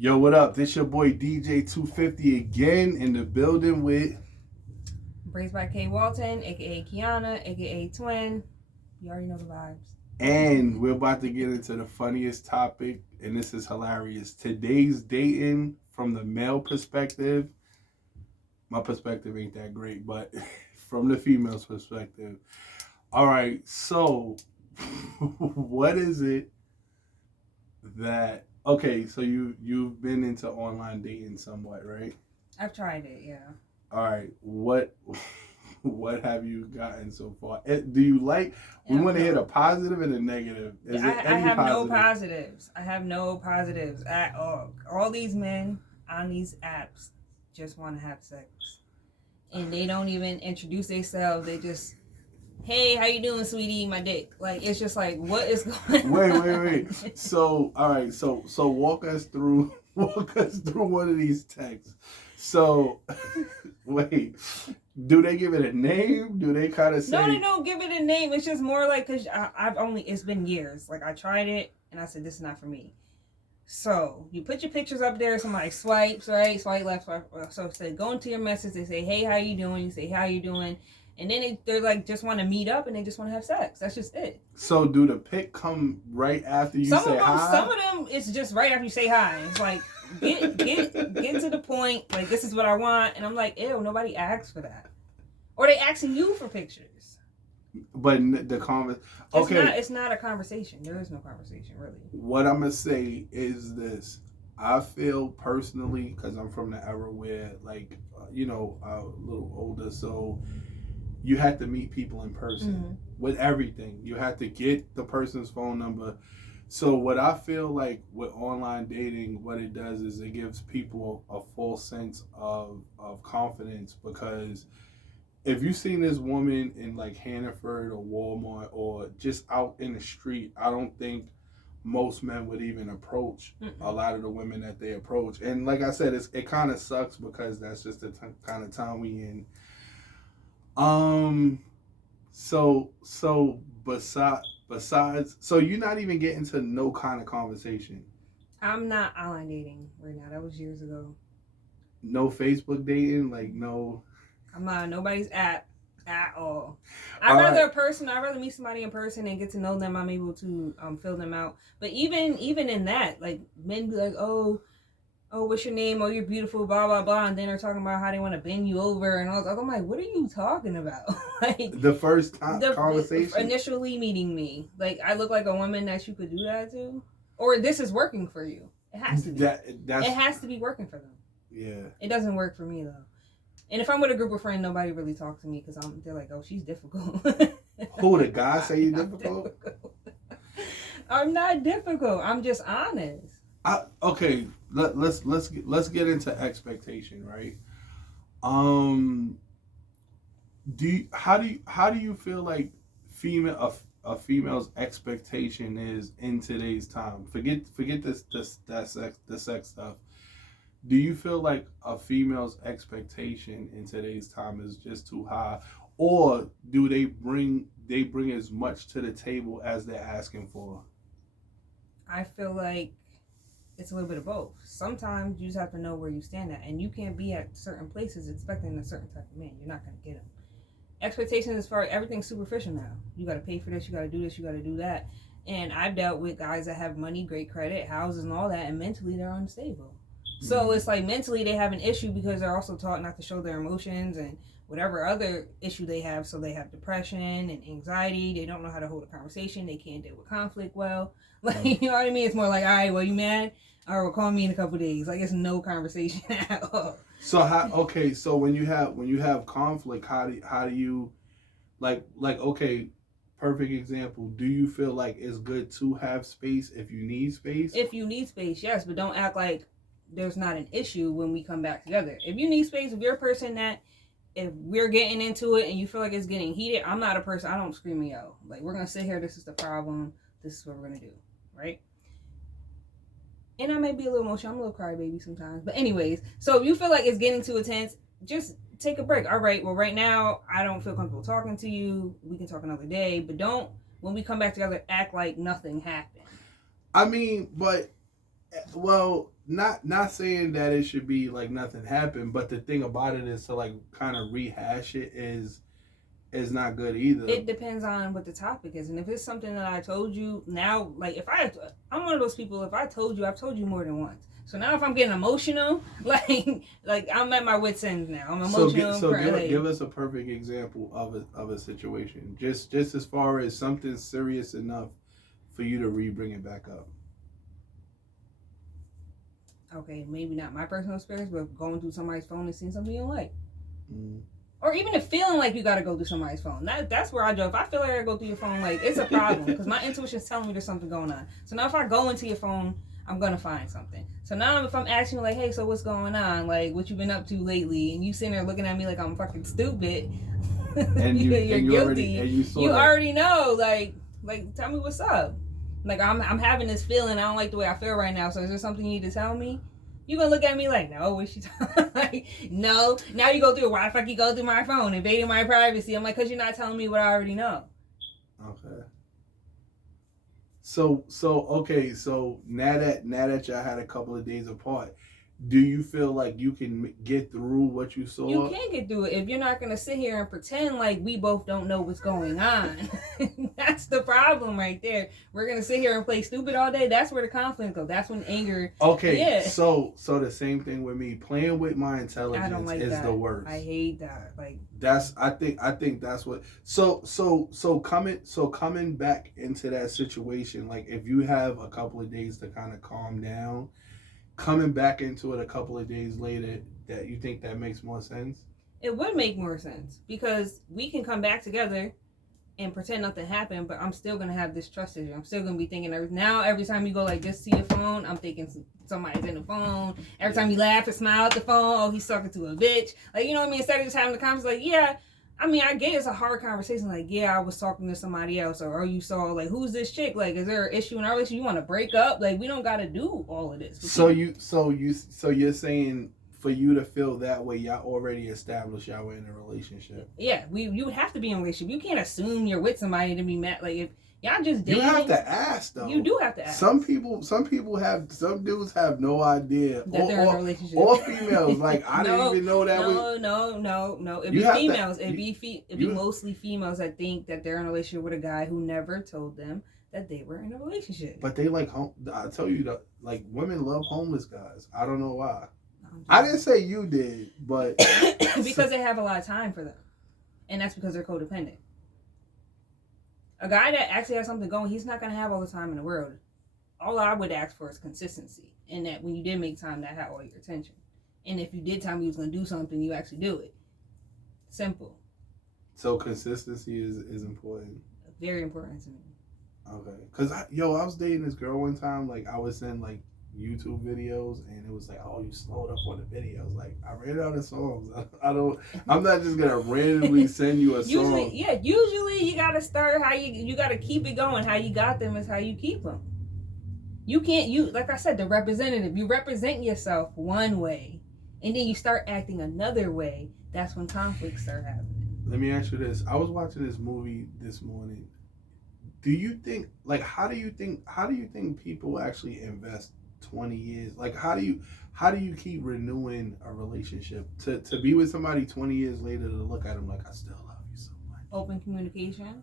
Yo, what up? This your boy DJ 250 again in the building with BraidsbyK Walton, aka Kiana, aka Twin. You already know the vibes. and we're about to get into the funniest topic, and this is hilarious. Today's dating from the male perspective. My perspective ain't that great, but from the female's perspective. All right, so what is it that okay, so you've been into online dating somewhat, right? I've tried it, yeah. All right, what have you gotten so far? Do you like? We want to hit a positive and a negative. Is I, it I any have positive? no positives. I have no positives at all. All these men on these apps just want to have sex, and they don't even introduce themselves. They just, hey, how you doing, sweetie? My dick. Like it's just like, what is going? Wait. So all right, so walk us through one of these texts. So wait. Do they give it a name? Do they kind of say? No, they don't give it a name. It's just more like, because it's been years. Like, I tried it, and I said, this is not for me. So, you put your pictures up there, somebody swipes, right? Swipe left, swipe right. So, say, go into your message. They say, hey, how you doing? You say, how you doing? And then they're like, just want to meet up, and they just want to have sex. That's just it. So, do the pic come right after you say hi? Some of them, it's just right after you say hi. It's like, get to the point. Like, this is what I want. And I'm like, ew, nobody asked for that. Or they asking you for pictures. But the conversation... Okay. It's not a conversation. There is no conversation, really. What I'm going to say is this. I feel personally, because I'm from the era where, like, a little older, so you had to meet people in person with everything. You had to get the person's phone number. So what I feel like with online dating, what it does is it gives people a false sense of confidence, because if you've seen this woman in like Hannaford or Walmart or just out in the street, I don't think most men would even approach a lot of the women that they approach. And like I said, it kind of sucks because that's just the kind of time we in. So besides, so you're not even getting to no kind of conversation. I'm not online dating right now. That was years ago. No Facebook dating, like no. I'm not on nobody's app at all. I'd rather meet somebody in person and get to know them. I'm able to fill them out. But even in that, like, men be like, oh, what's your name? Oh, you're beautiful, blah, blah, blah. And then they're talking about how they want to bend you over. And I'm like, what are you talking about? Like, the first conversation? Initially meeting me. Like, I look like a woman that you could do that to? Or this is working for you. It has to be. It has to be working for them. Yeah. It doesn't work for me, though. And if I'm with a group of friends, nobody really talks to me because they're like, oh, she's difficult. Who, the guy say you're difficult? I'm not difficult. I'm just honest. Okay, let's get into expectation, right? How do you feel like a female's expectation is in today's time? Forget the sex stuff. Do you feel like a female's expectation in today's time is just too high, or do they bring as much to the table as they're asking for? I feel like it's a little bit of both. Sometimes you just have to know where you stand at, and you can't be at certain places expecting a certain type of man. You're not going to get them. Expectations as far as everything's superficial now. You got to pay for this, you got to do this, you got to do that. And I've dealt with guys that have money, great credit, houses, and all that, and mentally they're unstable. So it's like mentally they have an issue because they're also taught not to show their emotions and whatever other issue they have. So they have depression and anxiety. They don't know how to hold a conversation. They can't deal with conflict well. Like, you know what I mean? It's more like, all right, well, you mad? All right, well, call me in a couple of days. Like, it's no conversation at all. So so when you have conflict, how do you like okay, perfect example. Do you feel like it's good to have space if you need space? If you need space, yes, but don't act like there's not an issue when we come back together. If you need space, if you're a person that, if we're getting into it and you feel like it's getting heated, I'm not a person, I don't scream and yell. Like, we're going to sit here, this is the problem, this is what we're going to do, right? And I may be a little emotional, I'm a little crybaby sometimes. But anyways, so if you feel like it's getting too intense, just take a break. All right, well, right now, I don't feel comfortable talking to you. We can talk another day. But don't, when we come back together, act like nothing happened. I mean, but, well, not saying that it should be like nothing happened, but the thing about it is to like kind of rehash it is not good either. It depends on what the topic is, and if it's something that I told you now, like if I'm one of those people. If I told you, I've told you more than once. So now if I'm getting emotional, like I'm at my wits' end now. I'm emotional. So give us a perfect example of a situation, just as far as something serious enough for you to bring it back up. Okay, maybe not my personal experience, but going through somebody's phone and seeing something you don't like. Or even the feeling like you gotta go through somebody's phone. That's where I go. If I feel like I gotta go through your phone, like it's a problem because my intuition's telling me there's something going on. So now if I go into your phone, I'm gonna find something. So now if I'm asking you like, hey, so what's going on? Like, what you been up to lately? And you sitting there looking at me like I'm fucking stupid. And you're guilty. You already know. Like tell me what's up. Like I'm having this feeling. I don't like the way I feel right now. So is there something you need to tell me? You gonna look at me like, no, what she like, no. Now you go through it. Why the fuck you go through my phone, invading my privacy? I'm like, cause you're not telling me what I already know. Okay. So okay. So now that y'all had a couple of days apart, do you feel like you can get through what you saw? You can get through it if you're not gonna sit here and pretend like we both don't know what's going on. That's the problem right there. We're gonna sit here and play stupid all day. That's where the conflict goes. That's when anger. Okay. Yeah. So the same thing with me. Playing with my intelligence I don't like is that. The worst. I hate that. Like that's I think that's what. So coming back into that situation, like if you have a couple of days to kind of calm down. Coming back into it a couple of days later, that you think that makes more sense? It would make more sense because we can come back together and pretend nothing happened, but I'm still gonna have this trust issue. I'm still gonna be thinking every time you go like this to your phone, I'm thinking somebody's in the phone. Every time you laugh and smile at the phone, oh, he's talking to a bitch. Like, you know what I mean? Instead of just having the conversation, like, yeah. I mean, I get it's a hard conversation. Like, yeah, I was talking to somebody else, or you saw like, who's this chick? Like, is there an issue in our relationship? You want to break up? Like, we don't got to do all of this. So you're saying for you to feel that way, y'all already established y'all were in a relationship. Yeah, you would have to be in a relationship. You can't assume you're with somebody to be mad. Like if y'all just dating, you have to ask though. You do have to ask. Some dudes have no idea that they're in a relationship. Or females, like I didn't even know that. No. It'd be females. It'd be mostly females that think that they're in a relationship with a guy who never told them that they were in a relationship. But they like I tell you that like women love homeless guys. I don't know why. I didn't say you did, but because they have a lot of time for them, and that's because they're codependent. A guy that actually has something going, he's not going to have all the time in the world. All I would ask for is consistency, and that when you did make time, that had all your attention. And if you did tell me you was going to do something, you actually do it. Simple. So consistency is important. Very important to me. Okay, cause I was dating this girl one time. Like I was in like YouTube videos, and it was like, oh, you slowed up on the videos. Like I ran out of songs. I'm not just gonna randomly send you a song. Usually you gotta start how you gotta keep it going. How you got them is how you keep them. You can't like I said, the representative. You represent yourself one way, and then you start acting another way. That's when conflicts start happening. Let me ask you this. I was watching this movie this morning. Do you think how do you think people actually invest 20 years? Like how do you keep renewing a relationship to be with somebody 20 years later to look at them like I still love you so much? Open communication,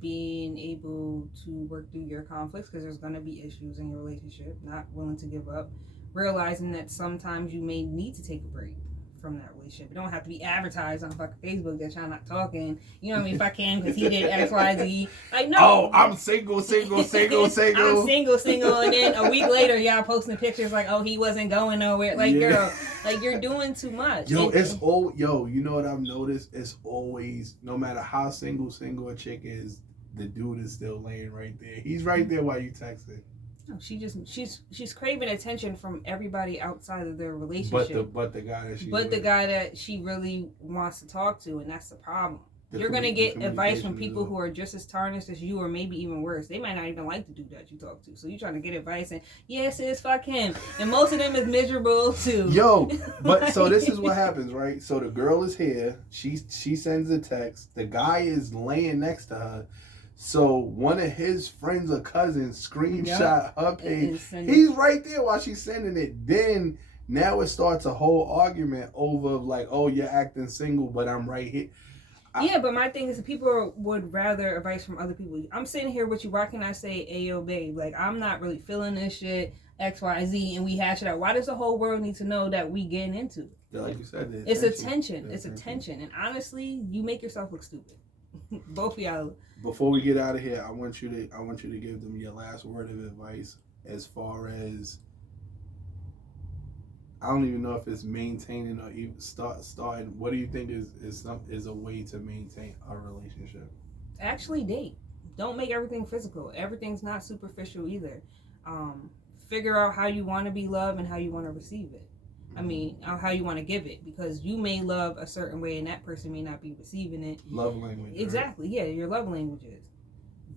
being able to work through your conflicts because there's going to be issues in your relationship, not willing to give up, realizing that sometimes you may need to take a break from that relationship. It don't have to be advertised on fucking Facebook that y'all not talking. You know what I mean? If I can, because he did X, Y, Z. Like, no. Oh, I'm single. I'm single. And then a week later, y'all posting pictures like, oh, he wasn't going nowhere. Like, girl, like, you're doing too much. You know what I've noticed? It's always, no matter how single a chick is, the dude is still laying right there. He's right there while you texting. No, she's craving attention from everybody outside of their relationship. But the guy that she really wants to talk to, and that's the problem. You're gonna get advice from people who are just as tarnished as you, or maybe even worse. They might not even like the dude that you talk to. So you're trying to get advice, and yes, it's fuck him, and most of them is miserable too. But so this is what happens, right? So the girl is here. She sends a text. The guy is laying next to her. So one of his friends or cousins screenshot her page. And He's right there while she's sending it. Then now it starts a whole argument over like, oh, you're acting single, but I'm right here. Yeah, but my thing is, people would rather advice from other people. I'm sitting here with you. Why can I say, "Ayo, babe"? Like, I'm not really feeling this shit. X, Y, Z, and we hash it out. Why does the whole world need to know that we getting into it? Yeah, like you said, it's attention. It's attention. And honestly, you make yourself look stupid. Both of y'all. Before we get out of here, I want you to give them your last word of advice as far as, I don't even know if it's maintaining or even starting. What do you think is a way to maintain a relationship? Actually, date. Don't make everything physical. Everything's not superficial either. Figure out how you want to be loved and how you want to receive it. I mean, how you want to give it, because you may love a certain way and that person may not be receiving it. Love language. Exactly. Right? Yeah, your love languages.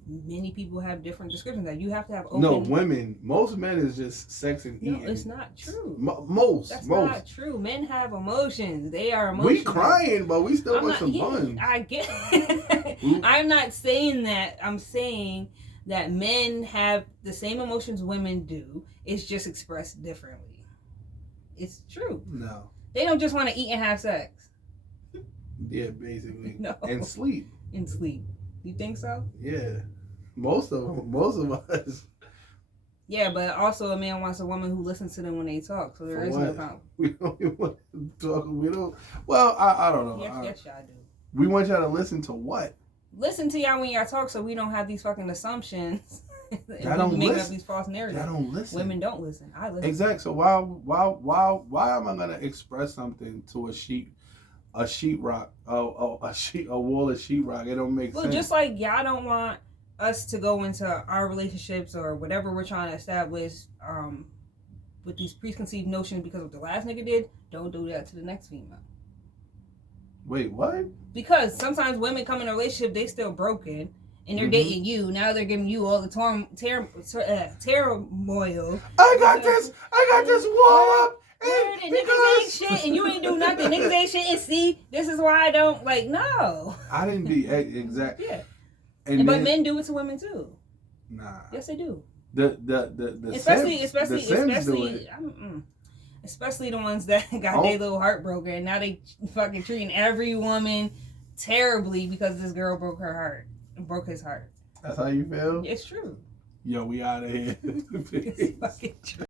Many people have different descriptions that you have to have open. No, women. Most men is just sex and eating. No, it's not true. That's not true. Men have emotions. They are emotional. We crying, but we still want some fun. I get it. I'm not saying that. I'm saying that men have the same emotions women do. It's just expressed differently. It's true. No. They don't just want to eat and have sex. Yeah, basically. No. And sleep. And sleep. You think so? Yeah. Most of us. Yeah, but also a man wants a woman who listens to them when they talk. So there is no problem. We don't even want to talk. We don't. Well, I don't know. Yes, y'all do. We want y'all to listen to what? Listen to y'all when y'all talk, so we don't have these fucking assumptions. I don't make listen. Up these false narratives. I don't listen. Women don't listen. I listen. Exactly. So why am I gonna express something to a sheetrock, a wall of sheetrock? It don't make sense. Well, just like y'all don't want us to go into our relationships or whatever we're trying to establish with these preconceived notions because of what the last nigga did. Don't do that to the next female. Wait, what? Because sometimes women come in a relationship, they still broken, and they're dating you. Now they're giving you all the turmoil. I got this wall up. And niggas ain't shit, and you ain't do nothing. Niggas ain't shit, and see, this is why I don't, like, no. I didn't do exactly. Yeah. But men do it to women too. Nah. Yes, they do. Especially especially the ones that got their little heart broken, and now they fucking treating every woman terribly because this girl broke his heart. That's how you feel? It's true. Yo, we out of here. It's fucking true.